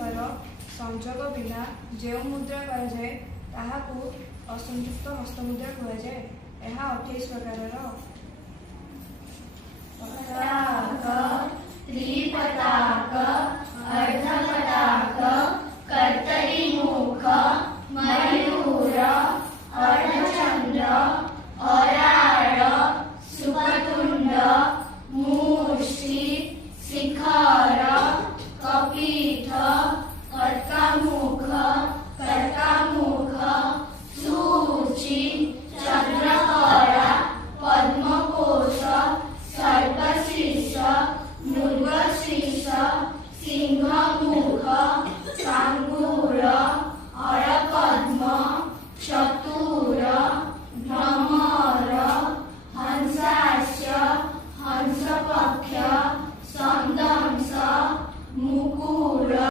हस्तर संजोग बिना जो मुद्रा कराए ताहाकू असंयुक्त हस्तमुद्रा कहुए। यह 28 प्रकार पताक, त्रिपताक, अर्धपताक, कर्तरी मुख, मयूर, अर्धचंद्र, औराड़, सुखतुंड, मूषि, शिखर, कपीठ, कर्कमुख, सूचि, चंद्रकला, पद्म